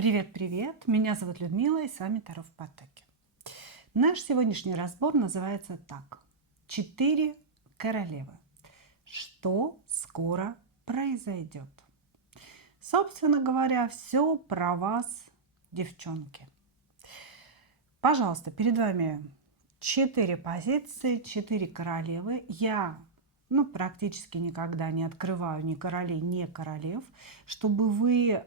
Привет-привет! Меня зовут Людмила и с вами Таро в потоке. Наш сегодняшний разбор называется так. Четыре королевы. Что скоро произойдет? Собственно говоря, все про вас, девчонки. Пожалуйста, перед вами четыре позиции, четыре королевы. Я практически никогда не открываю ни королей, ни королев, чтобы вы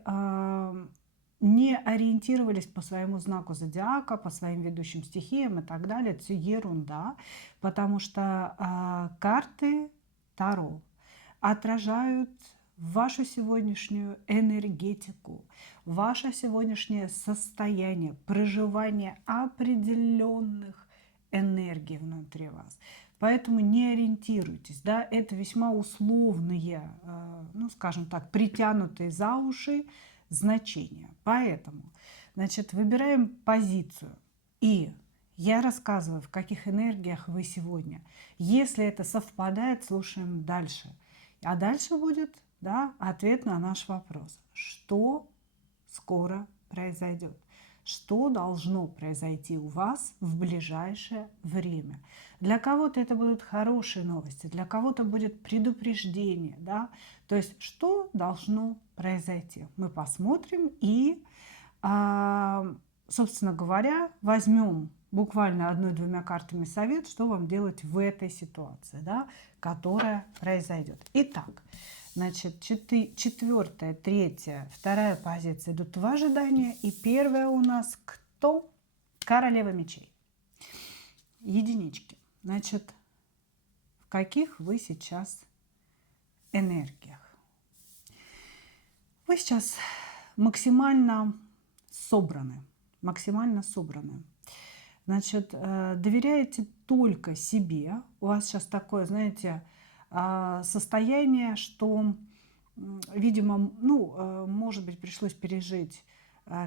не ориентировались по своему знаку зодиака, по своим ведущим стихиям и так далее. Это все ерунда, потому что карты Таро отражают вашу сегодняшнюю энергетику, ваше сегодняшнее состояние, проживание определенных энергий внутри вас. Поэтому не ориентируйтесь, да, это весьма условные, скажем так, притянутые за уши значения. Поэтому, значит, выбираем позицию и я рассказываю, в каких энергиях вы сегодня. Если это совпадает, слушаем дальше. А дальше будет, да, ответ на наш вопрос. Что скоро произойдет? Что должно произойти у вас в ближайшее время? Для кого-то это будут хорошие новости, для кого-то будет предупреждение, да? То есть, что должно произойти? Мы посмотрим и, собственно говоря, возьмем буквально одной-двумя картами совет, что вам делать в этой ситуации, да, которая произойдет. Итак, значит, четвертая, третья, вторая позиция идут в ожидании. И первая у нас кто? Королева мечей. Единички. Значит, в каких вы сейчас энергиях? Вы сейчас максимально собраны. Максимально собраны. Значит, доверяете только себе. У вас сейчас такое, знаете, состояние, что, видимо, может быть, пришлось пережить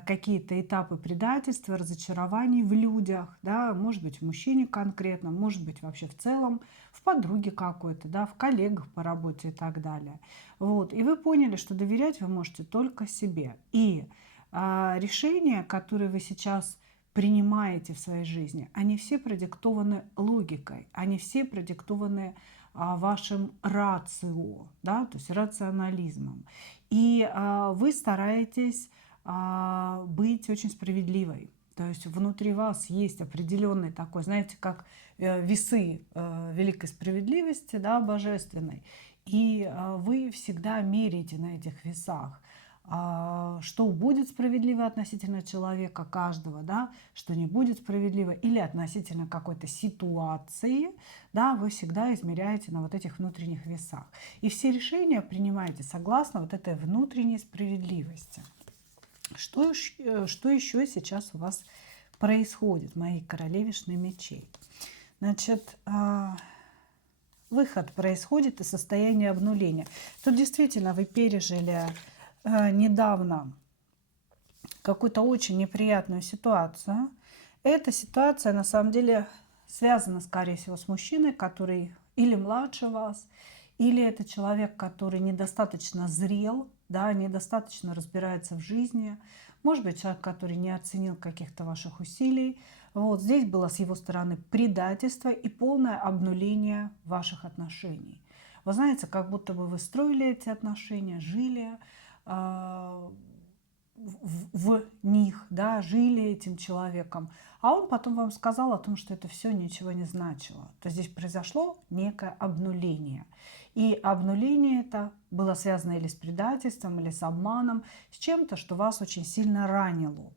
какие-то этапы предательства, разочарований в людях, да, может быть, в мужчине конкретно, может быть, вообще в целом, в подруге какой-то, да, в коллегах по работе и так далее. Вот. И вы поняли, что доверять вы можете только себе. И решения, которые вы сейчас принимаете в своей жизни, они все продиктованы логикой, они все продиктованы вашим рацио, да, то есть рационализмом. И вы стараетесь быть очень справедливой. То есть внутри вас есть определенный такой, знаете, как весы великой справедливости, да, божественной. И вы всегда меряете на этих весах, что будет справедливо относительно человека каждого, да, что не будет справедливо, или относительно какой-то ситуации, да, вы всегда измеряете на вот этих внутренних весах. И все решения принимаете согласно вот этой внутренней справедливости. Что еще сейчас у вас происходит, мои королевишны мечей? Значит, выход происходит из состояния обнуления. Тут действительно вы пережили недавно какую-то очень неприятную ситуацию. Эта ситуация на самом деле связана, скорее всего, с мужчиной, который или младше вас, или это человек, который недостаточно зрел, да, недостаточно разбирается в жизни. Может быть, человек, который не оценил каких-то ваших усилий. Вот здесь было с его стороны предательство и полное обнуление ваших отношений. Вы знаете, как будто бы вы строили эти отношения, жили в них, да, жили этим человеком, а он потом вам сказал о том, что это все ничего не значило. То здесь произошло некое обнуление. И обнуление это было связано или с предательством, или с обманом, с чем-то, что вас очень сильно ранило.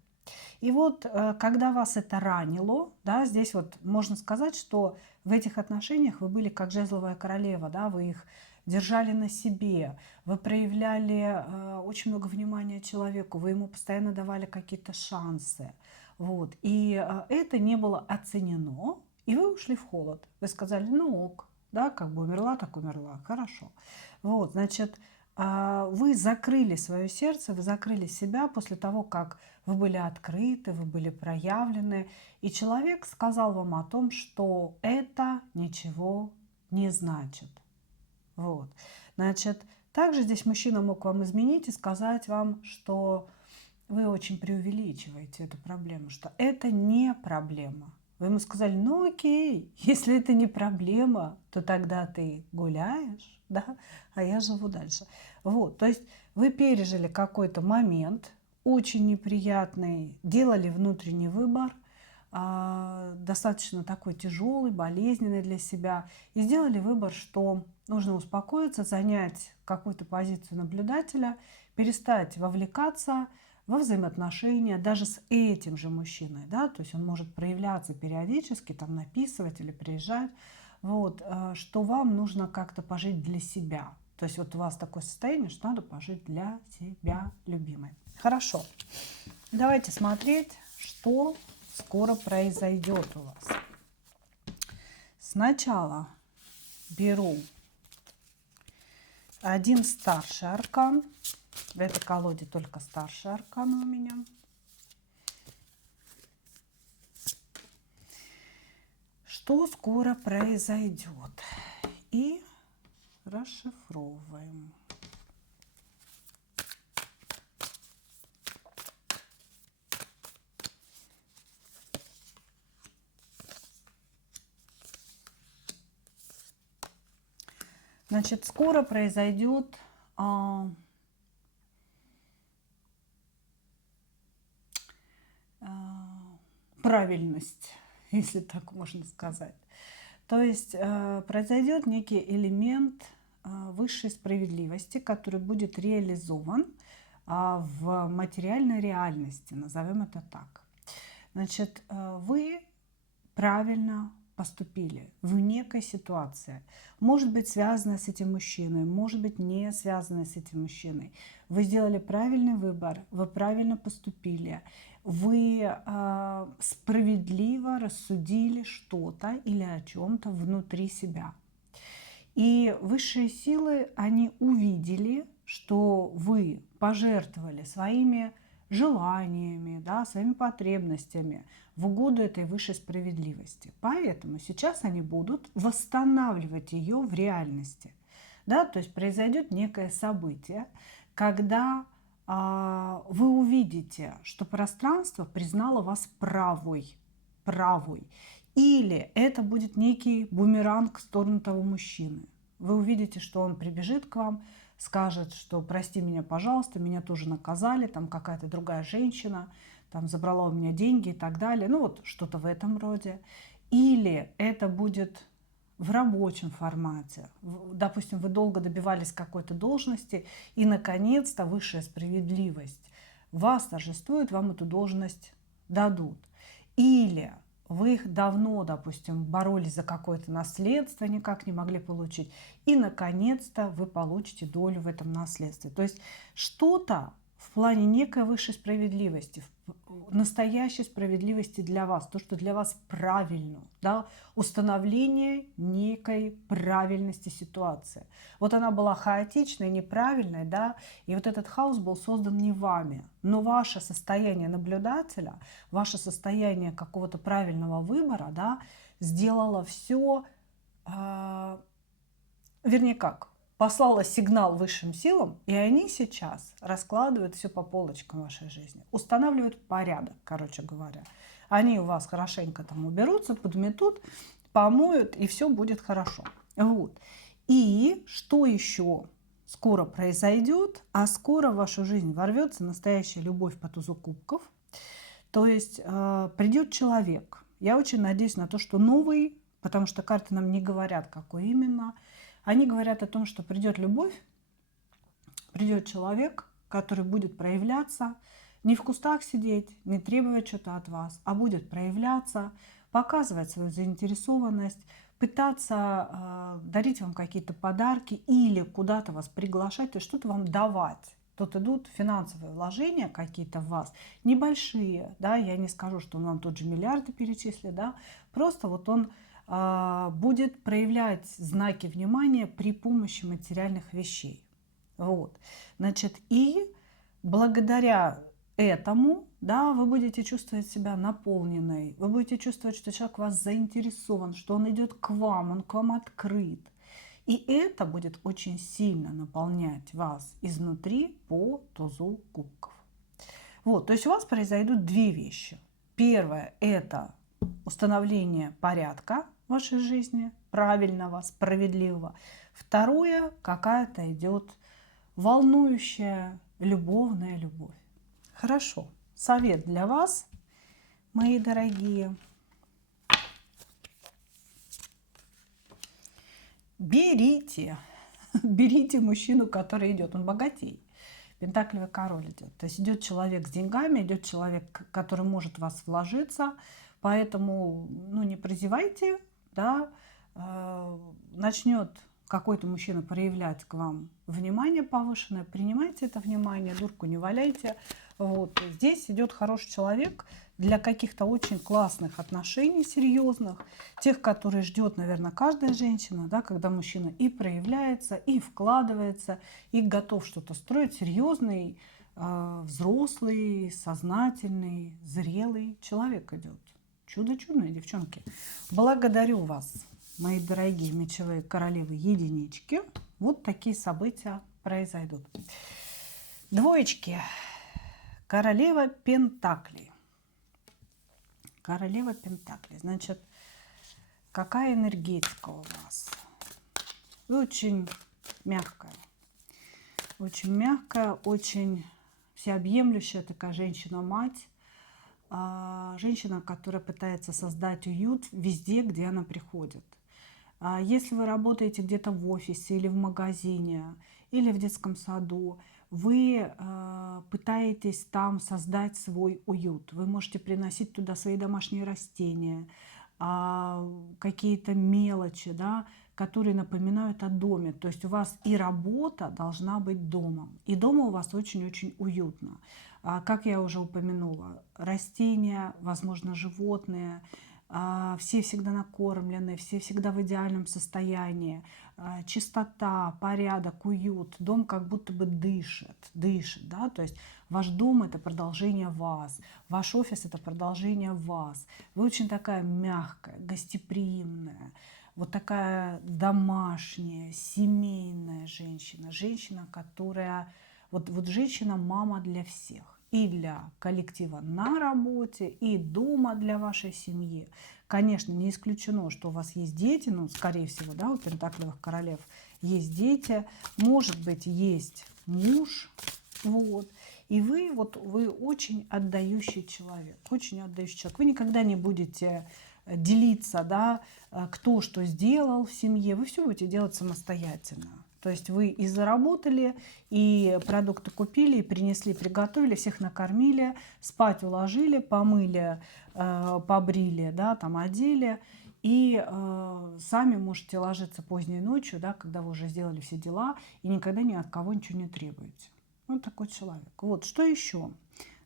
И вот, когда вас это ранило, да, здесь вот можно сказать, что в этих отношениях вы были как жезловая королева, да, вы их держали на себе, вы проявляли очень много внимания человеку, вы ему постоянно давали какие-то шансы. Вот. И это не было оценено, и вы ушли в холод. Вы сказали, ну ок, да, как бы умерла, так умерла, хорошо. Вот, значит, вы закрыли свое сердце, вы закрыли себя после того, как вы были открыты, вы были проявлены, и человек сказал вам о том, что это ничего не значит. Вот. Значит, также здесь мужчина мог вам изменить и сказать вам, что вы очень преувеличиваете эту проблему, что это не проблема. Вы ему сказали, ну окей, если это не проблема, то тогда ты гуляешь, да, а я живу дальше. Вот, то есть вы пережили какой-то момент, очень неприятный, делали внутренний выбор, достаточно такой тяжелый, болезненный для себя, и сделали выбор, что нужно успокоиться, занять какую-то позицию наблюдателя, перестать вовлекаться во взаимоотношения даже с этим же мужчиной, да, то есть он может проявляться периодически, там написывать или приезжать, вот, что вам нужно как-то пожить для себя. То есть вот у вас такое состояние, что надо пожить для себя, любимой. Хорошо. Давайте смотреть, что скоро произойдет у вас. Сначала беру один старший аркан. В этой колоде только старший аркан у меня. Что скоро произойдет? И расшифровываем. Значит, скоро произойдет правильность, если так можно сказать. То есть произойдет некий элемент высшей справедливости, который будет реализован в материальной реальности, назовем это так. Значит, вы правильно поступили в некой ситуации. Может быть, связано с этим мужчиной, может быть, не связано с этим мужчиной. Вы сделали правильный выбор, вы правильно поступили, вы справедливо рассудили что-то или о чем-то внутри себя. И высшие силы, они увидели, что вы пожертвовали своими желаниями, да, своими потребностями в угоду этой высшей справедливости. Поэтому сейчас они будут восстанавливать ее в реальности. Да, то есть произойдет некое событие, когда вы увидите, что пространство признало вас правой. Или это будет некий бумеранг в сторону того мужчины. Вы увидите, что он прибежит к вам, скажет, что прости меня, пожалуйста, меня тоже наказали, там какая-то другая женщина, там забрала у меня деньги и так далее. Ну вот что-то в этом роде. Или это будет в рабочем формате. Допустим, вы долго добивались какой-то должности, и наконец-то высшая справедливость вас торжествует, вам эту должность дадут. Или вы их давно, допустим, боролись за какое-то наследство, никак не могли получить, и наконец-то вы получите долю в этом наследстве. То есть что-то в плане некой высшей справедливости, настоящей справедливости для вас, то, что для вас правильно, да, установление некой правильности ситуации. Вот она была хаотичной, неправильной, да, и вот этот хаос был создан не вами, но ваше состояние наблюдателя, ваше состояние какого-то правильного выбора, да, сделало все, вернее как, послала сигнал высшим силам, и они сейчас раскладывают все по полочкам в вашей жизни, устанавливают порядок, короче говоря. Они у вас хорошенько там уберутся, подметут, помоют, и все будет хорошо. Вот. И что еще скоро произойдет? А скоро в вашу жизнь ворвется настоящая любовь по тузу кубков. То есть придет человек. Я очень надеюсь на то, что новый, потому что карты нам не говорят, какой именно. Они говорят о том, что придет любовь, придет человек, который будет проявляться, не в кустах сидеть, не требовать что-то от вас, а будет проявляться, показывать свою заинтересованность, пытаться дарить вам какие-то подарки или куда-то вас приглашать, то есть что-то вам давать. Тут идут финансовые вложения какие-то в вас, небольшие, да, я не скажу, что он вам тот же миллиарды перечислит, да, просто вот он будет проявлять знаки внимания при помощи материальных вещей. Вот. Значит, и благодаря этому, да, вы будете чувствовать себя наполненной, вы будете чувствовать, что человек в вас заинтересован, что он идет к вам, он к вам открыт. И это будет очень сильно наполнять вас изнутри по тузу кубков. Вот, то есть у вас произойдут две вещи. Первое – это установление порядка в вашей жизни, правильного, справедливого. Второе – какая-то идет волнующая, любовная любовь. Хорошо. Совет для вас, мои дорогие. Берите, берите мужчину, который идет, он богатей. Пентаклевый король идет. То есть идет человек с деньгами, идет человек, который может в вас вложиться. Поэтому, ну, не прозевайте, да, начнет какой-то мужчина проявлять к вам внимание повышенное, принимайте это внимание, дурку не валяйте. Вот. Здесь идет хороший человек для каких-то очень классных отношений, серьезных, тех, которые ждет, наверное, каждая женщина, да, когда мужчина и проявляется, и вкладывается, и готов что-то строить, серьезный, взрослый, сознательный, зрелый человек идет. Чудо чудное, девчонки. Благодарю вас, мои дорогие мечевые королевы единички. Вот такие события произойдут. Двоечки. Королева Пентаклей. Королева Пентаклей. Значит, какая энергетика у вас? Вы очень мягкая. Очень мягкая, очень всеобъемлющая такая женщина-мать. Женщина, которая пытается создать уют везде, где она приходит. Если вы работаете где-то в офисе или в магазине, или в детском саду, вы пытаетесь там создать свой уют. Вы можете приносить туда свои домашние растения, какие-то мелочи, да, которые напоминают о доме. То есть у вас и работа должна быть домом. И дома у вас очень-очень уютно. Как я уже упомянула, растения, возможно, животные, все всегда накормлены, все всегда в идеальном состоянии. Чистота, порядок, уют. Дом как будто бы дышит, да, то есть ваш дом – это продолжение вас, ваш офис – это продолжение вас. Вы очень такая мягкая, гостеприимная, вот такая домашняя, семейная женщина. Женщина, которая… Вот женщина-мама для всех. И для коллектива на работе, и дома для вашей семьи. Конечно, не исключено, что у вас есть дети, ну, скорее всего, да, у Пентаклевых королев есть дети, может быть, есть муж, вот. И вы очень отдающий человек, очень отдающий человек. Вы никогда не будете делиться, да, кто что сделал в семье, вы все будете делать самостоятельно. То есть вы и заработали, и продукты купили, и принесли, приготовили, всех накормили, спать уложили, помыли, побрили, да, там одели. И сами можете ложиться поздней ночью, да, когда вы уже сделали все дела, и никогда ни от кого ничего не требуете. Вот такой человек. Вот, что еще?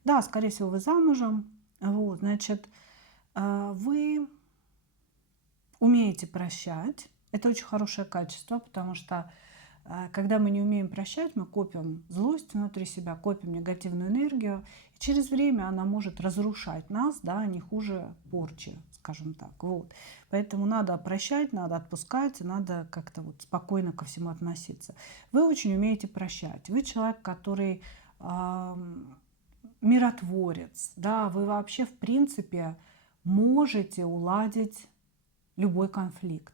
Да, скорее всего, вы замужем. Вот, значит, вы умеете прощать. Это очень хорошее качество, потому что когда мы не умеем прощать, мы копим злость внутри себя, копим негативную энергию. И через время она может разрушать нас, да, не хуже порчи, скажем так. Вот. Поэтому надо прощать, надо отпускать, надо как-то вот спокойно ко всему относиться. Вы очень умеете прощать. Вы человек, который миротворец. Да, вы вообще, в принципе, можете уладить любой конфликт.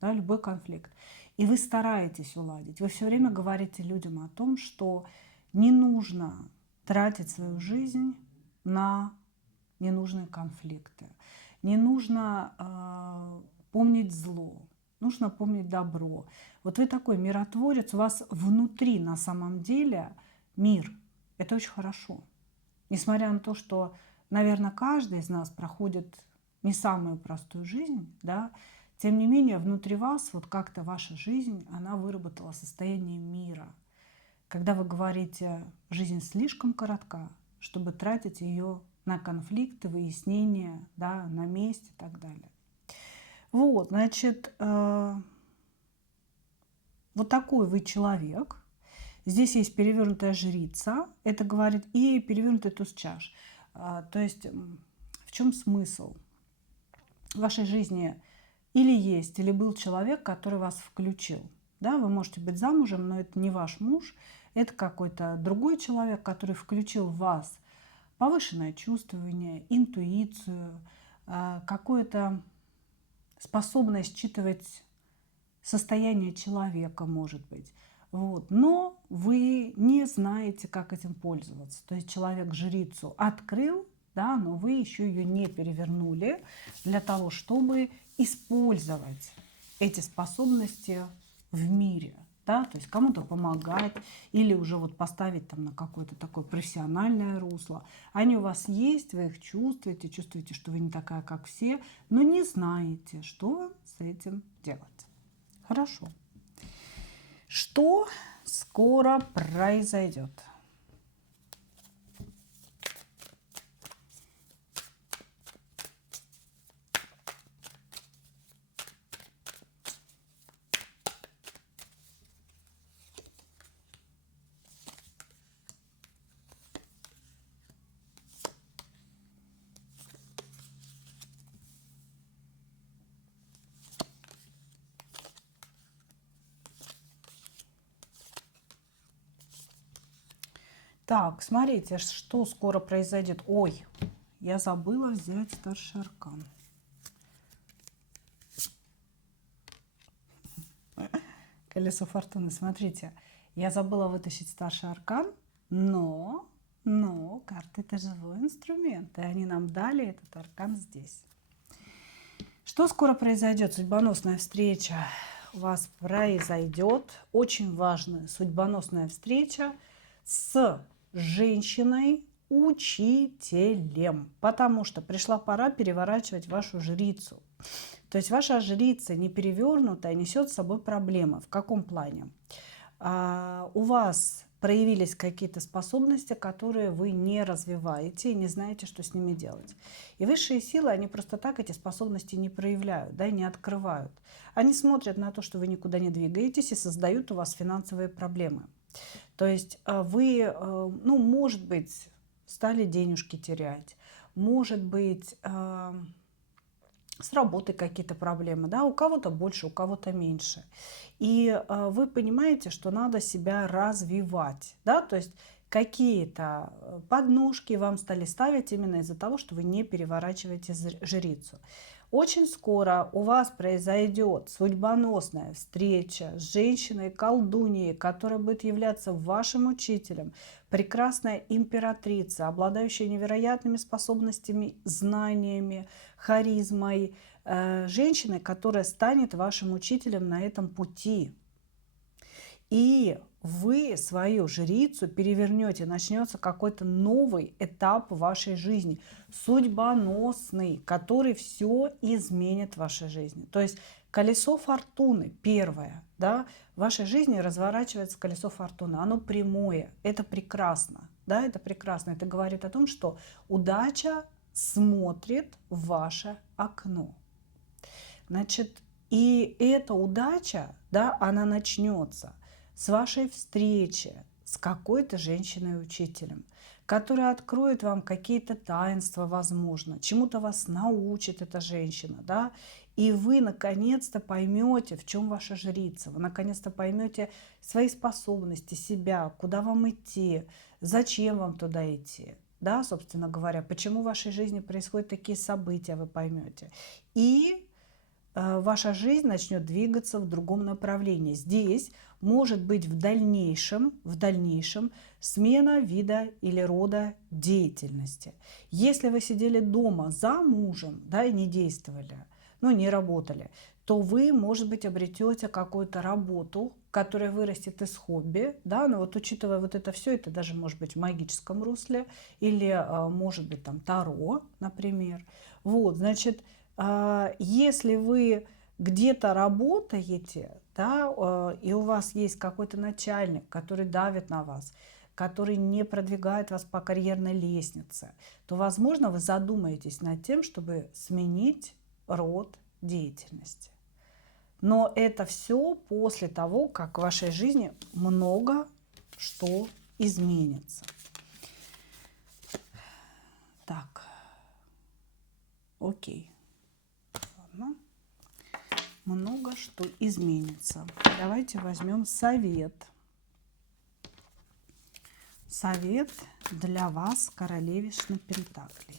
Да, любой конфликт. И вы стараетесь уладить. Вы все время говорите людям о том, что не нужно тратить свою жизнь на ненужные конфликты. Не нужно помнить зло, нужно помнить добро. Вот вы такой миротворец, у вас внутри на самом деле мир. Это очень хорошо. Несмотря на то, что, наверное, каждый из нас проходит не самую простую жизнь, да, тем не менее, внутри вас вот как-то ваша жизнь, она выработала состояние мира. Когда вы говорите, жизнь слишком коротка, чтобы тратить ее на конфликты, выяснения, да, на месте и так далее. Вот, значит, вот такой вы человек. Здесь есть перевернутая жрица, это говорит, и перевернутый туз чаш. То есть в чем смысл? В вашей жизни или есть, или был человек, который вас включил. Да, вы можете быть замужем, но это не ваш муж, это какой-то другой человек, который включил в вас повышенное чувствование, интуицию, какую-то способность считывать состояние человека, может быть. Вот. Но вы не знаете, как этим пользоваться. То есть человек жрицу открыл, да, но вы еще ее не перевернули для того, чтобы использовать эти способности в мире. Да, то есть кому-то помогать или уже вот поставить там на какое-то такое профессиональное русло. Они у вас есть, вы их чувствуете, чувствуете, что вы не такая, как все, но не знаете, что с этим делать. Хорошо. Что скоро произойдет? Так, смотрите, что скоро произойдет. Ой, я забыла взять старший аркан. Колесо фортуны. Смотрите, я забыла вытащить старший аркан, но карты — это живой инструмент, и они нам дали этот аркан здесь. Что скоро произойдет? Судьбоносная встреча у вас произойдет. Очень важная судьбоносная встреча с женщиной-учителем, потому что пришла пора переворачивать вашу жрицу. То есть ваша жрица не перевернутая несет с собой проблемы. В каком плане? У вас проявились какие-то способности, которые вы не развиваете и не знаете, что с ними делать. И высшие силы, они просто так эти способности не проявляют, да, не открывают. Они смотрят на то, что вы никуда не двигаетесь, и создают у вас финансовые проблемы. То есть вы, ну, может быть, стали денежки терять, может быть, с работой какие-то проблемы, да, у кого-то больше, у кого-то меньше. И вы понимаете, что надо себя развивать, да, то есть какие-то подножки вам стали ставить именно из-за того, что вы не переворачиваете жрицу. Очень скоро у вас произойдет судьбоносная встреча с женщиной-колдуньей, которая будет являться вашим учителем. Прекрасная императрица, обладающая невероятными способностями, знаниями, харизмой. Женщиной, которая станет вашим учителем на этом пути. И вы свою жрицу перевернете, начнется какой-то новый этап в вашей жизни, судьбоносный, который все изменит в вашей жизни. То есть колесо фортуны первое, да, в вашей жизни разворачивается колесо фортуны, оно прямое, это прекрасно, да, это прекрасно, это говорит о том, что удача смотрит в ваше окно. Значит, и эта удача, да, она начнется с вашей встречи с какой-то женщиной-учителем, которая откроет вам какие-то таинства, возможно, чему-то вас научит эта женщина, да, и вы наконец-то поймете, в чем ваша жрица, вы наконец-то поймете свои способности, себя, куда вам идти, зачем вам туда идти, да, собственно говоря, почему в вашей жизни происходят такие события, вы поймете. И ваша жизнь начнет двигаться в другом направлении. Здесь может быть в дальнейшем смена вида или рода деятельности. Если вы сидели дома за мужем, да, и не действовали, ну, не работали, то вы, может быть, обретете какую-то работу, которая вырастет из хобби, да, но вот учитывая вот это все, это даже может быть в магическом русле или, может быть, там таро, например. Вот, значит, если вы где-то работаете, да, и у вас есть какой-то начальник, который давит на вас, который не продвигает вас по карьерной лестнице, то, возможно, вы задумаетесь над тем, чтобы сменить род деятельности. Но это все после того, как в вашей жизни много что изменится. Так, окей. Ладно. Много что изменится. Давайте возьмем совет совет для вас, королевишна Пентаклей.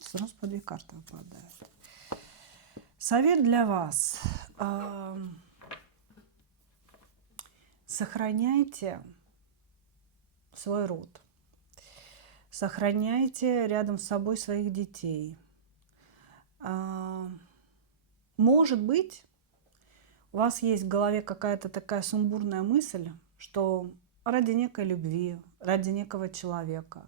Сразу по 2 карты выпадают. Совет для вас. Сохраняйте свой род. Сохраняйте рядом с собой своих детей. Может быть, у вас есть в голове какая-то такая сумбурная мысль, что ради некой любви, ради некого человека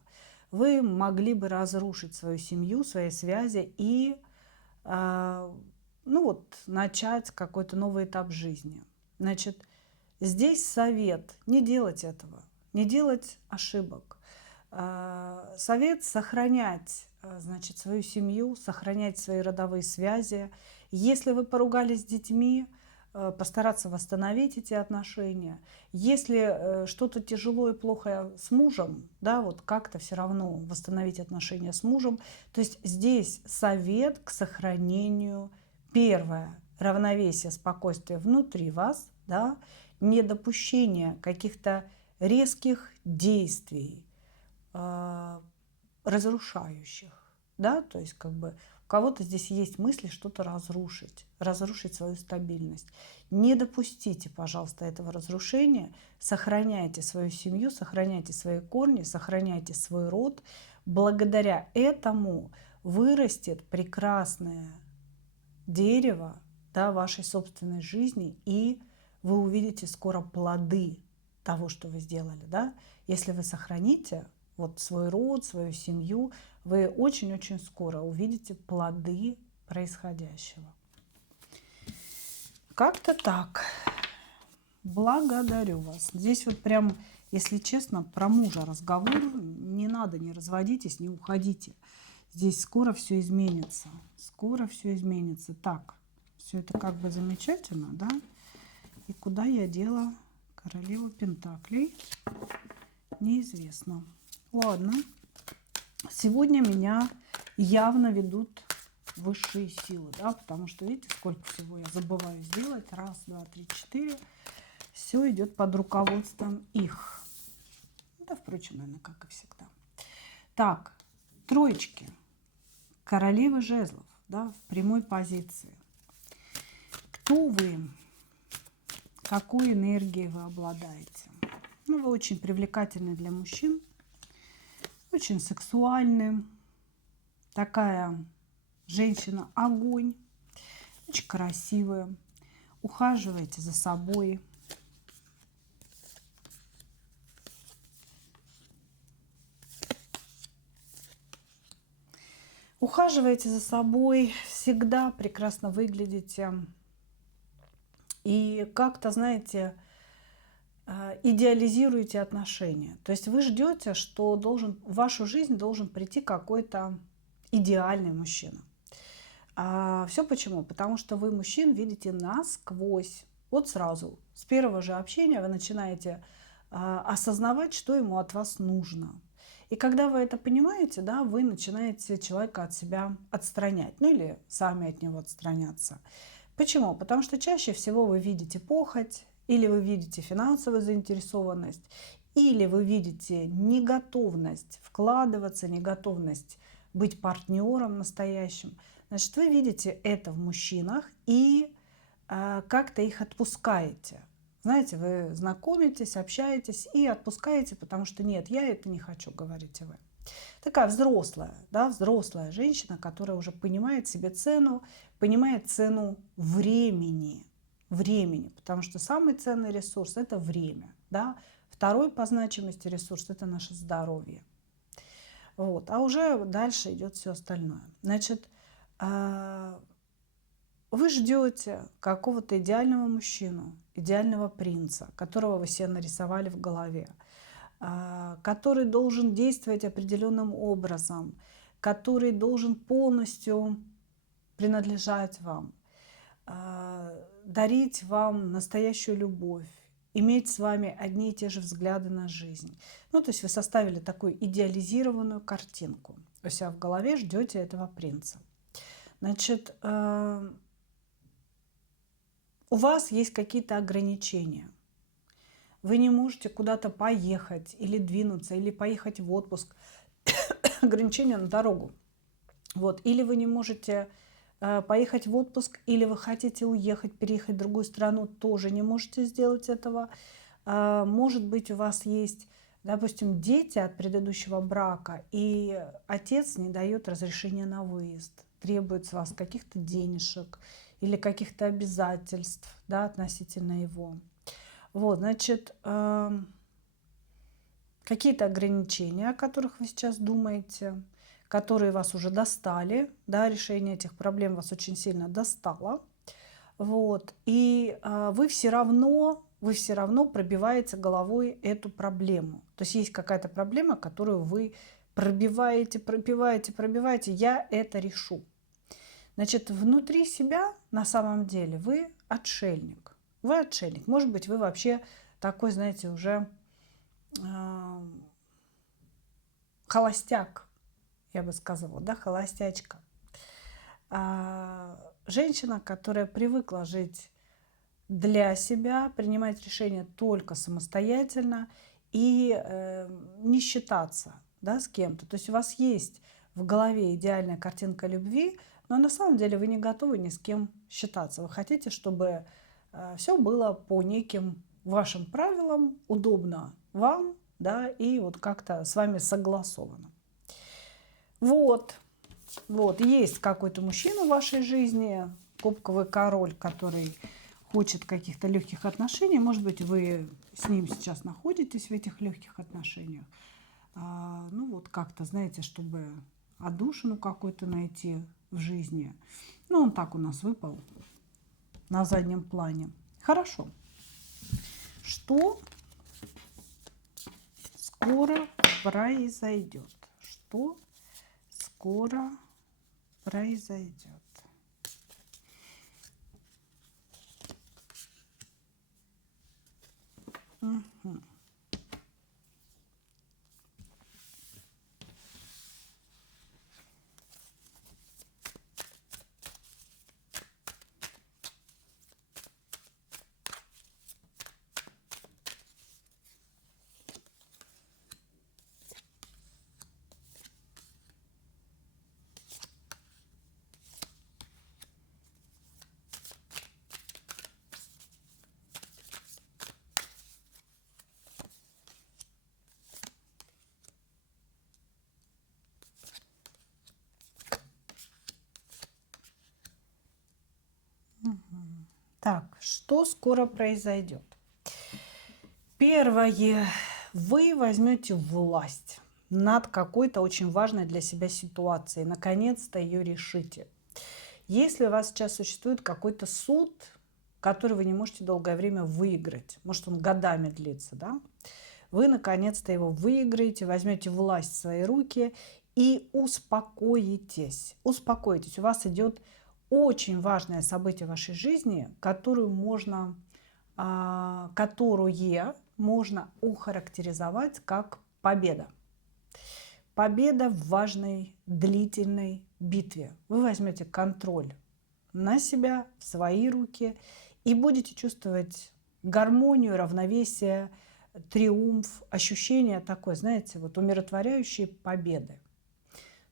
вы могли бы разрушить свою семью, свои связи и начать какой-то новый этап жизни. Значит, здесь совет не делать этого, не делать ошибок. Совет сохранять, значит, свою семью, сохранять свои родовые связи. Если вы поругались с детьми, постараться восстановить эти отношения. Если что-то тяжело и плохо с мужем, да, вот как-то все равно восстановить отношения с мужем. То есть здесь совет к сохранению. Первое – равновесие, спокойствие внутри вас, да, недопущение каких-то резких действий, разрушающих, да, то есть как бы у кого-то здесь есть мысли что-то разрушить, разрушить свою стабильность. Не допустите, пожалуйста, этого разрушения, сохраняйте свою семью, сохраняйте свои корни, сохраняйте свой род. Благодаря этому вырастет прекрасное дерево, да, вашей собственной жизни, и вы увидите скоро плоды того, что вы сделали, да. Если вы сохраните вот свой род, свою семью, вы очень-очень скоро увидите плоды происходящего. Как-то так. Благодарю вас. Здесь вот прям, если честно, про мужа разговор. Не надо, не разводитесь, не уходите. Здесь скоро все изменится. Скоро все изменится. Так, все это как бы замечательно, да? И куда я дела королеву Пентаклей? Неизвестно. Ладно. Сегодня меня явно ведут высшие силы, да, потому что, видите, сколько всего я забываю сделать. 1, 2, 3, 4. Все идет под руководством их. Да, впрочем, наверное, как и всегда. Так, троечки. Королева жезлов, да, в прямой позиции. Кто вы? Какой энергией вы обладаете? Ну, вы очень привлекательны для мужчин. Очень сексуальны. Такая женщина-огонь. Очень красивая. Ухаживаете за собой. Ухаживаете за собой. Всегда прекрасно выглядите. И как-то, знаете, идеализируете отношения. То есть вы ждете, что в вашу жизнь должен прийти какой-то идеальный мужчина. Все почему? Потому что вы мужчин видите насквозь. Вот сразу, с первого же общения вы начинаете осознавать, что ему от вас нужно. И когда вы это понимаете, да, вы начинаете человека от себя отстранять. Ну или сами от него отстраняться. Почему? Потому что чаще всего вы видите похоть, или вы видите финансовую заинтересованность, или вы видите неготовность вкладываться, неготовность быть партнером настоящим. Значит, вы видите это в мужчинах и как-то их отпускаете. Знаете, вы знакомитесь, общаетесь и отпускаете, потому что нет, я это не хочу, говорите вы. Такая взрослая, да, взрослая женщина, которая уже понимает себе цену, понимает цену времени, потому что самый ценный ресурс – это время, да. Второй по значимости ресурс – это наше здоровье. Вот. А уже дальше идет все остальное. Значит, вы ждете какого-то идеального мужчину, идеального принца, которого вы себе нарисовали в голове, который должен действовать определенным образом, который должен полностью принадлежать вам, дарить вам настоящую любовь, иметь с вами одни и те же взгляды на жизнь. Ну, то есть вы составили такую идеализированную картинку. У себя в голове ждете этого принца. Значит, у вас есть какие-то ограничения. Вы не можете куда-то поехать или двинуться, или поехать в отпуск. Ограничения на дорогу. Вот. Или вы не можете поехать в отпуск, или вы хотите уехать, переехать в другую страну, тоже не можете сделать этого. Может быть, у вас есть, допустим, дети от предыдущего брака, и отец не дает разрешения на выезд, требует с вас каких-то денежек или каких-то обязательств, да, относительно его. Вот, значит, какие-то ограничения, о которых вы сейчас думаете, которые вас уже достали, да, решение этих проблем вас очень сильно достало. Вот, и вы все равно пробиваете головой эту проблему. То есть есть какая-то проблема, которую вы пробиваете, я это решу. Значит, внутри себя на самом деле вы отшельник. Вы отшельник. Может быть, вы вообще такой, знаете, уже холостяк, я бы сказала, да, холостячка. Женщина, которая привыкла жить для себя, принимать решения только самостоятельно и не считаться, да, с кем-то. То есть у вас есть в голове идеальная картинка любви, но на самом деле вы не готовы ни с кем считаться. Вы хотите, чтобы все было по неким вашим правилам, удобно вам, да, и вот как-то с вами согласовано. Вот, есть какой-то мужчина в вашей жизни, кубковый король, который хочет каких-то легких отношений. Может быть, вы с ним сейчас находитесь в этих легких отношениях. Ну вот как-то, знаете, чтобы отдушину какую-то найти в жизни. Ну, он так у нас выпал на заднем плане. Хорошо. Что скоро произойдет? Что скоро произойдет? Угу. Так, что скоро произойдет? Первое. Вы возьмете власть над какой-то очень важной для себя ситуацией. Наконец-то ее решите. Если у вас сейчас существует какой-то суд, который вы не можете долгое время выиграть, может, он годами длится, да? Вы наконец-то его выиграете, возьмете власть в свои руки и успокоитесь. Успокойтесь. У вас идет очень важное событие в вашей жизни, которое можно охарактеризовать как победа. Победа в важной, длительной битве. Вы возьмете контроль на себя, в свои руки и будете чувствовать гармонию, равновесие, триумф, ощущение такое, знаете, вот умиротворяющей победы.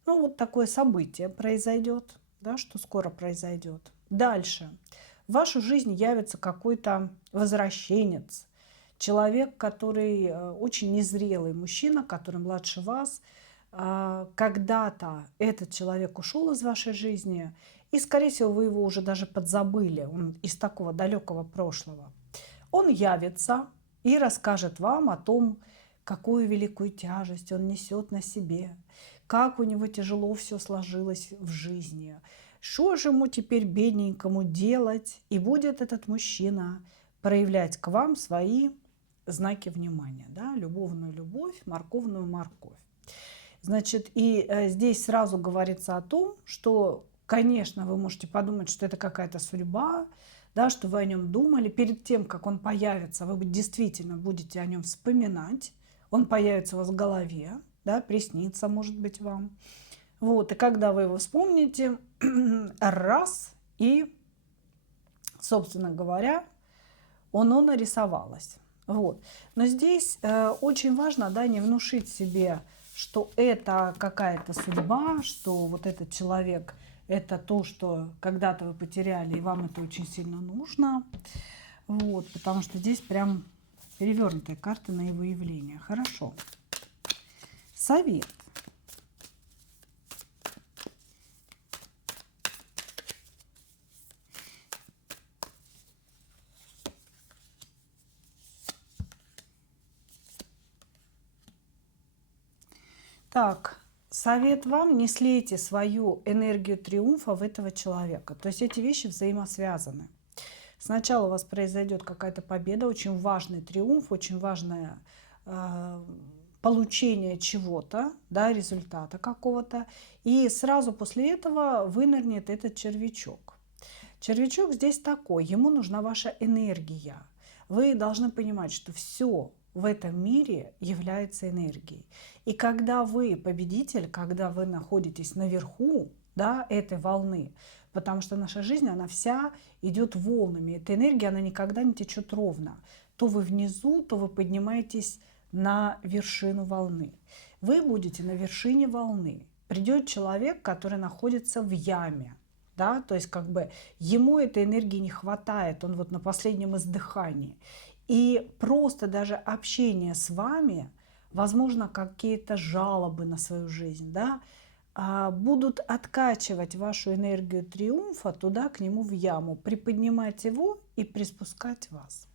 Ну, вот такое событие произойдет, да, что скоро произойдет. Дальше. В вашу жизнь явится какой-то возвращенец, человек, который очень незрелый мужчина, который младше вас. Когда-то этот человек ушел из вашей жизни, и, скорее всего, вы его уже даже подзабыли, он из такого далекого прошлого. Он явится и расскажет вам о том, какую великую тяжесть он несет на себе, как у него тяжело все сложилось в жизни, что же ему теперь бедненькому делать, и будет этот мужчина проявлять к вам свои знаки внимания, да, любовную любовь, морковную морковь. Значит, и здесь сразу говорится о том, что, конечно, вы можете подумать, что это какая-то судьба, да, что вы о нем думали. Перед тем, как он появится, вы действительно будете о нем вспоминать. Он появится у вас в голове, да, приснится, может быть, вам. Вот, и когда вы его вспомните, раз, и собственно говоря, оно нарисовалось. Вот. Но здесь очень важно, да, не внушить себе, что это какая-то судьба, что вот этот человек – это то, что когда-то вы потеряли, и вам это очень сильно нужно. Вот, потому что здесь прям перевернутая карта на его явление. Хорошо. Совет. Так, совет вам: не слейте свою энергию триумфа в этого человека. То есть эти вещи взаимосвязаны. Сначала у вас произойдет какая-то победа, очень важный триумф, очень важное получение чего-то, да, результата какого-то. И сразу после этого вынырнет этот червячок. Червячок здесь такой: ему нужна ваша энергия. Вы должны понимать, что все в этом мире является энергией. И когда вы победитель, когда вы находитесь наверху, да, этой волны, потому что наша жизнь, она вся идет волнами. Эта энергия, она никогда не течет ровно. То вы внизу, то вы поднимаетесь на вершину волны. Вы будете на вершине волны. Придет человек, который находится в яме, да, то есть как бы ему этой энергии не хватает, он вот на последнем издыхании. И просто даже общение с вами, возможно, какие-то жалобы на свою жизнь, да, будут откачивать вашу энергию триумфа туда, к нему в яму, приподнимать его и приспускать вас.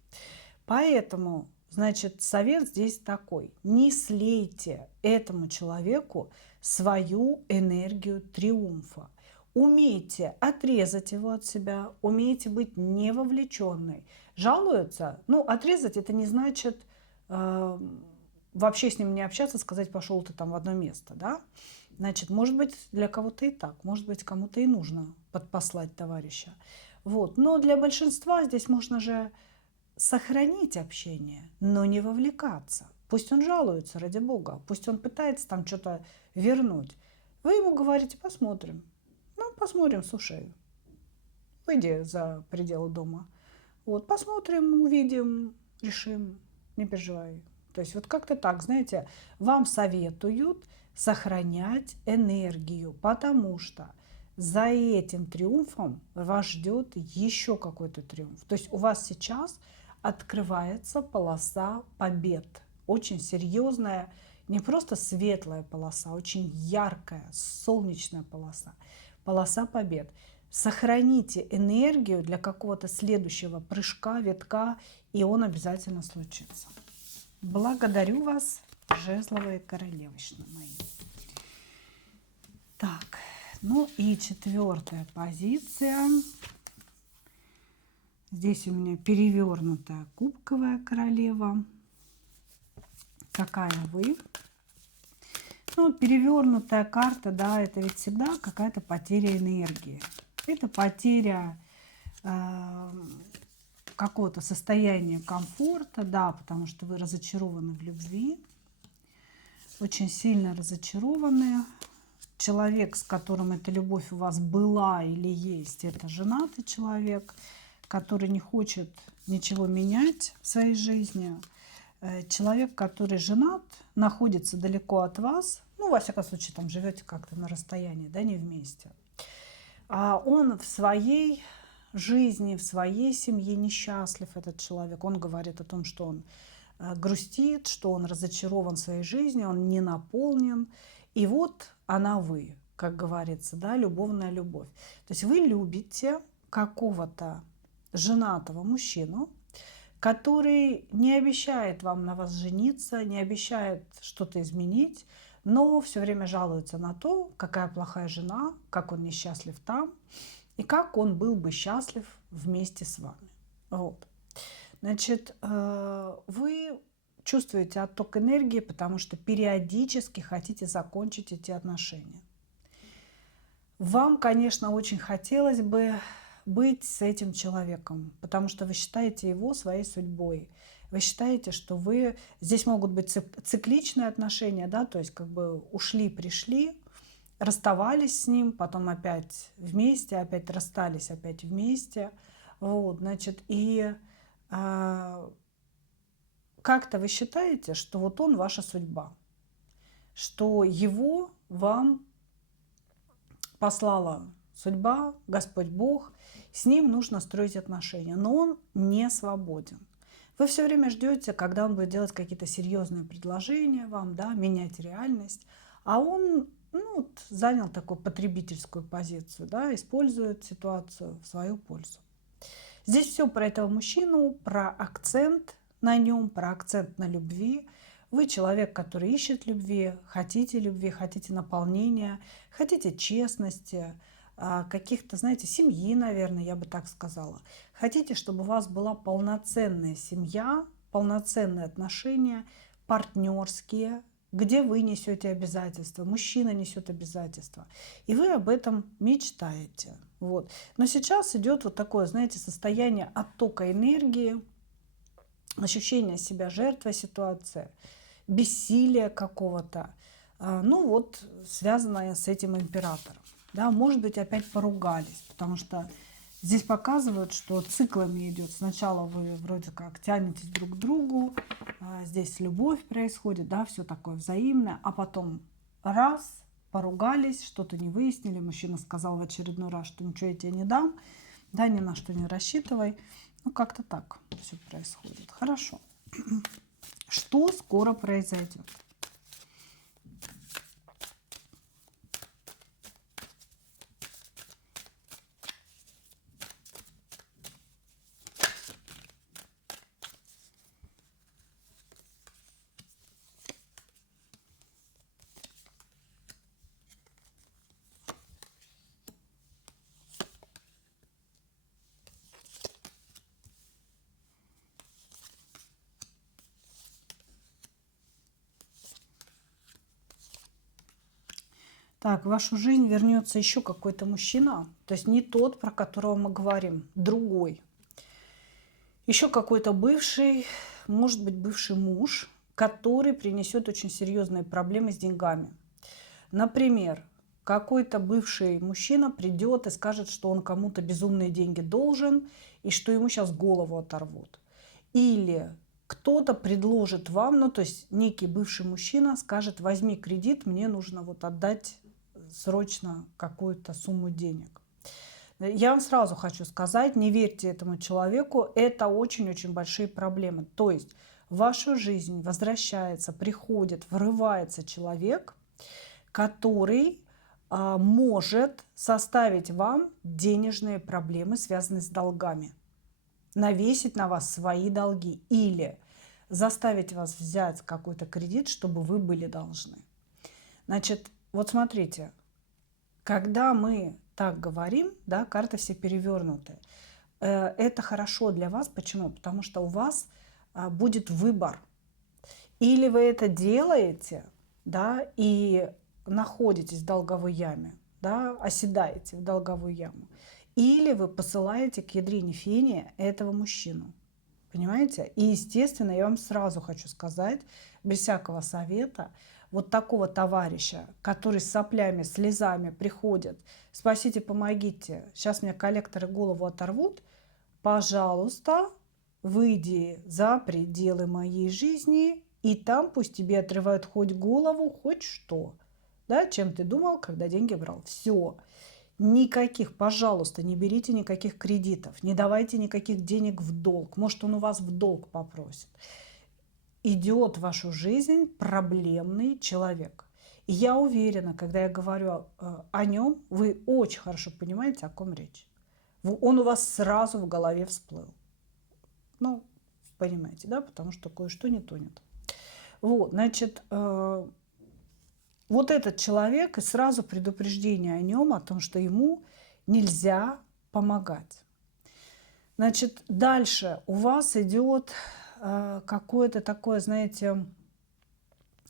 Поэтому, значит, совет здесь такой: не слейте этому человеку свою энергию триумфа. Умейте отрезать его от себя, умейте быть не вовлеченной. Жалуются? Ну, отрезать это не значит вообще с ним не общаться, сказать: пошел ты там в одно место, да? Значит, может быть, для кого-то и так, может быть, кому-то и нужно подпослать товарища. Вот. Но для большинства здесь можно же сохранить общение, но не вовлекаться. Пусть он жалуется, ради бога, пусть он пытается там что-то вернуть. Вы ему говорите: посмотрим. Ну, посмотрим, слушай, выйди за пределы дома. Вот, посмотрим, увидим, решим, не переживай. То есть вот как-то так, знаете, вам советуют сохранять энергию, потому что за этим триумфом вас ждет еще какой-то триумф. То есть у вас сейчас открывается полоса побед. Очень серьезная, не просто светлая полоса, очень яркая, солнечная полоса. Полоса побед. Сохраните энергию для какого-то следующего прыжка, витка, и он обязательно случится. Благодарю вас, жезловые королевочны мои. Так, ну и четвертая позиция. Здесь у меня перевернутая кубковая королева. Какая вы? Ну, перевернутая карта, да, это ведь всегда какая-то потеря энергии. Это потеря какого-то состояния комфорта, да, потому что вы разочарованы в любви, очень сильно разочарованы. Человек, с которым эта любовь у вас была или есть, это женатый человек, который не хочет ничего менять в своей жизни. Человек, который женат, находится далеко от вас, ну, во всяком случае, там живете как-то на расстоянии, да, не вместе. А он в своей жизни, в своей семье несчастлив, этот человек. Он говорит о том, что он грустит, что он разочарован в своей жизни, он не наполнен. И вот она вы, как говорится, да, любовная любовь. То есть вы любите какого-то женатого мужчину, который не обещает вам на вас жениться, не обещает что-то изменить, но все время жалуется на то, какая плохая жена, как он несчастлив там, и как он был бы счастлив вместе с вами. Вот. Значит, вы чувствуете отток энергии, потому что периодически хотите закончить эти отношения. Вам, конечно, очень хотелось бы быть с этим человеком, потому что вы считаете его своей судьбой. Вы считаете, что вы... Здесь могут быть цикличные отношения, да, то есть как бы ушли, пришли, расставались с ним, потом опять вместе, опять расстались, опять вместе. Вот, значит, и а, как-то вы считаете, что вот он ваша судьба, что его вам послала судьба, Господь Бог, с ним нужно строить отношения, но он не свободен. Вы все время ждете, когда он будет делать какие-то серьезные предложения вам, да, менять реальность, а он вот, занял такую потребительскую позицию, да, использует ситуацию в свою пользу. Здесь все про этого мужчину, про акцент на нем, про акцент на любви. Вы человек, который ищет любви, хотите наполнения, хотите честности, каких-то, знаете, семьи, наверное, я бы так сказала. Хотите, чтобы у вас была полноценная семья, полноценные отношения, партнерские, где вы несете обязательства, мужчина несет обязательства, и вы об этом мечтаете. Вот. Но сейчас идет вот такое, знаете, состояние оттока энергии, ощущение себя жертвой ситуации, бессилия какого-то, ну вот, связанное с этим императором. Да, может быть, опять поругались, потому что здесь показывают, что циклами идет. Сначала вы вроде как тянетесь друг к другу, здесь любовь происходит, да, все такое взаимное, а потом раз, поругались, что-то не выяснили, мужчина сказал в очередной раз, что ничего я тебе не дам, да, ни на что не рассчитывай. Ну, как-то так все происходит. Хорошо. Что скоро произойдет? Так, в вашу жизнь вернется еще какой-то мужчина, то есть не тот, про которого мы говорим, другой. Еще какой-то бывший, может быть, бывший муж, который принесет очень серьезные проблемы с деньгами. Например, какой-то бывший мужчина придет и скажет, что он кому-то безумные деньги должен и что ему сейчас голову оторвут. Или кто-то предложит вам, ну то есть некий бывший мужчина скажет: возьми кредит, мне нужно вот отдать срочно какую-то сумму денег. Я вам сразу хочу сказать, не верьте этому человеку, это очень-очень большие проблемы. То есть в вашу жизнь возвращается, приходит, врывается человек, который может составить вам денежные проблемы, связанные с долгами, навесить на вас свои долги или заставить вас взять какой-то кредит, чтобы вы были должны. Значит, вот смотрите, когда мы так говорим, да, карты все перевернуты, это хорошо для вас. Почему? Потому что у вас будет выбор. Или вы это делаете, да, и находитесь в долговой яме, да, оседаете в долговую яму, или вы посылаете к ядрине фени этого мужчину. Понимаете? И, естественно, я вам сразу хочу сказать, без всякого совета, вот такого товарища, который с соплями, слезами приходит: спасите, помогите, сейчас мне коллекторы голову оторвут, пожалуйста, выйди за пределы моей жизни, и там пусть тебе отрывают хоть голову, хоть что. Да, чем ты думал, когда деньги брал. Все. Никаких, пожалуйста, не берите никаких кредитов, не давайте никаких денег в долг. Может, он у вас в долг попросит. Идет в вашу жизнь проблемный человек. И я уверена, когда я говорю о нем, вы очень хорошо понимаете, о ком речь. Он у вас сразу в голове всплыл. Ну, понимаете, да, потому что кое-что не тонет. Вот, значит, вот этот человек, и сразу предупреждение о нем, о том, что ему нельзя помогать. Значит, дальше у вас идет какое-то такое, знаете,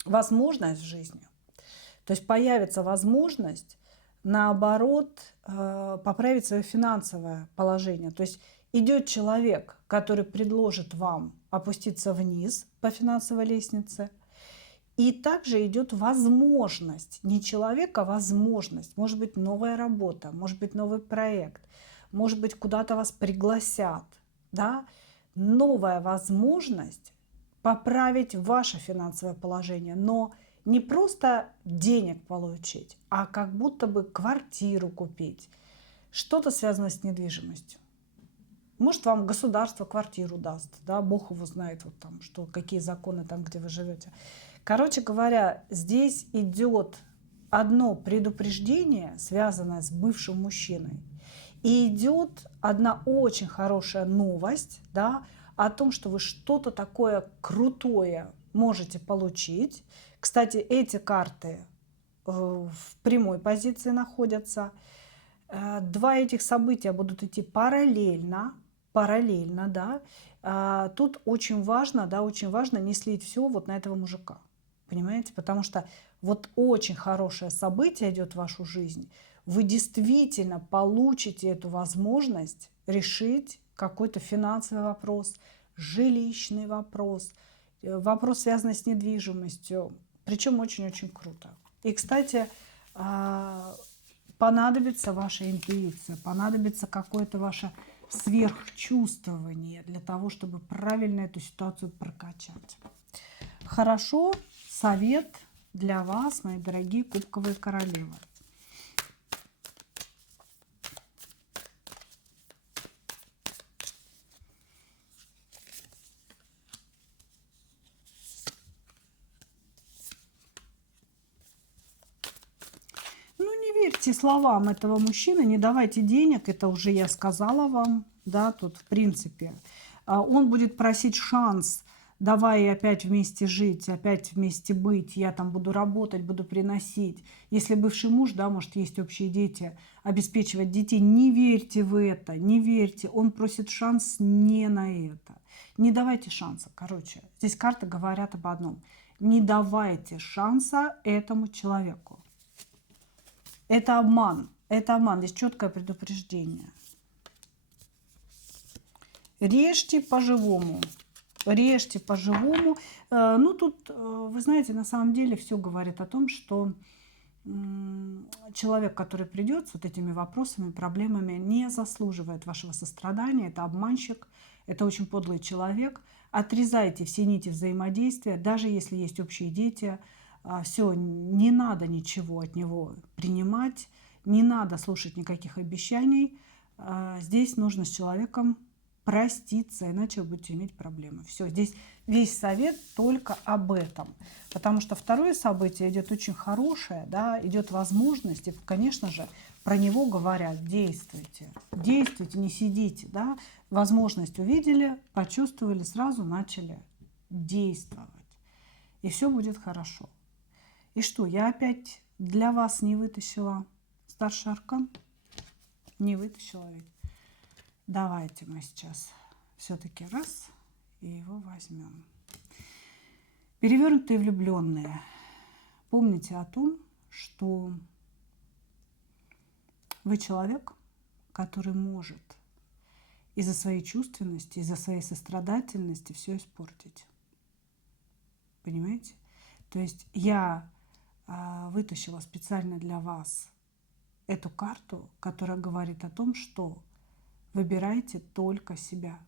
возможность в жизни. То есть появится возможность, наоборот, поправить свое финансовое положение. То есть идет человек, который предложит вам опуститься вниз по финансовой лестнице. И также идет возможность, не человек, а возможность. Может быть, новая работа, может быть, новый проект, может быть, куда-то вас пригласят, да, новая возможность поправить ваше финансовое положение, но не просто денег получить, а как будто бы квартиру купить, что-то связано с недвижимостью. Может, вам государство квартиру даст, да, Бог его знает, вот там, что, какие законы там, где вы живете. Короче говоря, здесь идет одно предупреждение, связанное с бывшим мужчиной, и идет одна очень хорошая новость, да, о том, что вы что-то такое крутое можете получить. Кстати, эти карты в прямой позиции находятся. Два этих события будут идти параллельно, да. Тут очень важно, да, очень важно не слить все вот на этого мужика, понимаете? Потому что вот очень хорошее событие идет в вашу жизнь. Вы действительно получите эту возможность решить какой-то финансовый вопрос, жилищный вопрос, вопрос, связанный с недвижимостью. Причем очень-очень круто. И, кстати, понадобится ваша интуиция, понадобится какое-то ваше сверхчувствование для того, чтобы правильно эту ситуацию прокачать. Хорошо, совет для вас, мои дорогие кубковые королевы. Не верьте словам этого мужчины, не давайте денег, это уже я сказала вам, да, тут в принципе. Он будет просить шанс, давай опять вместе жить, опять вместе быть, я там буду работать, буду приносить. Если бывший муж, да, может, есть общие дети, обеспечивать детей, не верьте в это, не верьте, он просит шанс не на это. Не давайте шанса, короче, здесь карты говорят об одном. Не давайте шанса этому человеку. Это обман. Это обман. Здесь четкое предупреждение. Режьте по-живому. Режьте по-живому. Ну, тут, вы знаете, на самом деле все говорит о том, что человек, который придет с вот этими вопросами, проблемами, не заслуживает вашего сострадания. Это обманщик, это очень подлый человек. Отрезайте все нити взаимодействия, даже если есть общие дети. Все, не надо ничего от него принимать, не надо слушать никаких обещаний. Здесь нужно с человеком проститься, иначе вы будете иметь проблемы. Все, здесь весь совет только об этом. Потому что второе событие идет очень хорошее, да, идет возможность, и, конечно же, про него говорят: действуйте, действуйте, не сидите, да. Возможность увидели, почувствовали, сразу начали действовать. И все будет хорошо. И что, я опять для вас не вытащила старший аркан? Не вытащила ведь. Давайте мы сейчас все-таки раз и его возьмем. Перевернутые влюбленные. Помните о том, что вы человек, который может из-за своей чувственности, из-за своей сострадательности все испортить. Понимаете? То есть я вытащила специально для вас эту карту, которая говорит о том, что выбирайте только себя.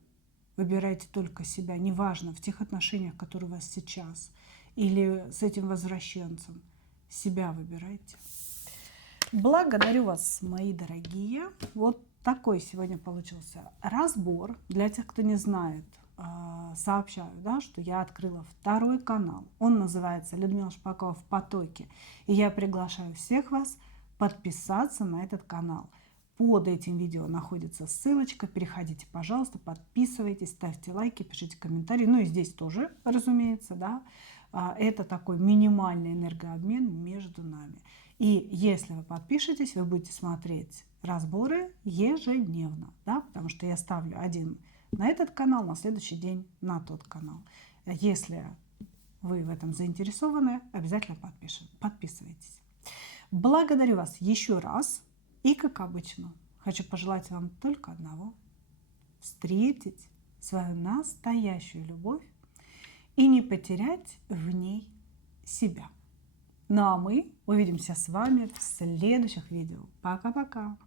Выбирайте только себя. Неважно, в тех отношениях, которые у вас сейчас, или с этим возвращенцем. Себя выбирайте. Благодарю вас, мои дорогие. Вот такой сегодня получился разбор. Для тех, кто не знает, сообщаю, да, что я открыла второй канал. Он называется Людмила Шпакова в потоке. И я приглашаю всех вас подписаться на этот канал. Под этим видео находится ссылочка. Переходите, пожалуйста, подписывайтесь, ставьте лайки, пишите комментарии. Ну и здесь тоже, разумеется, да. Это такой минимальный энергообмен между нами. И если вы подпишетесь, вы будете смотреть разборы ежедневно, да, потому что я ставлю один на этот канал, на следующий день на тот канал. Если вы в этом заинтересованы, обязательно подписывайтесь. Благодарю вас еще раз. И, как обычно, хочу пожелать вам только одного: встретить свою настоящую любовь и не потерять в ней себя. Ну а мы увидимся с вами в следующих видео. Пока-пока!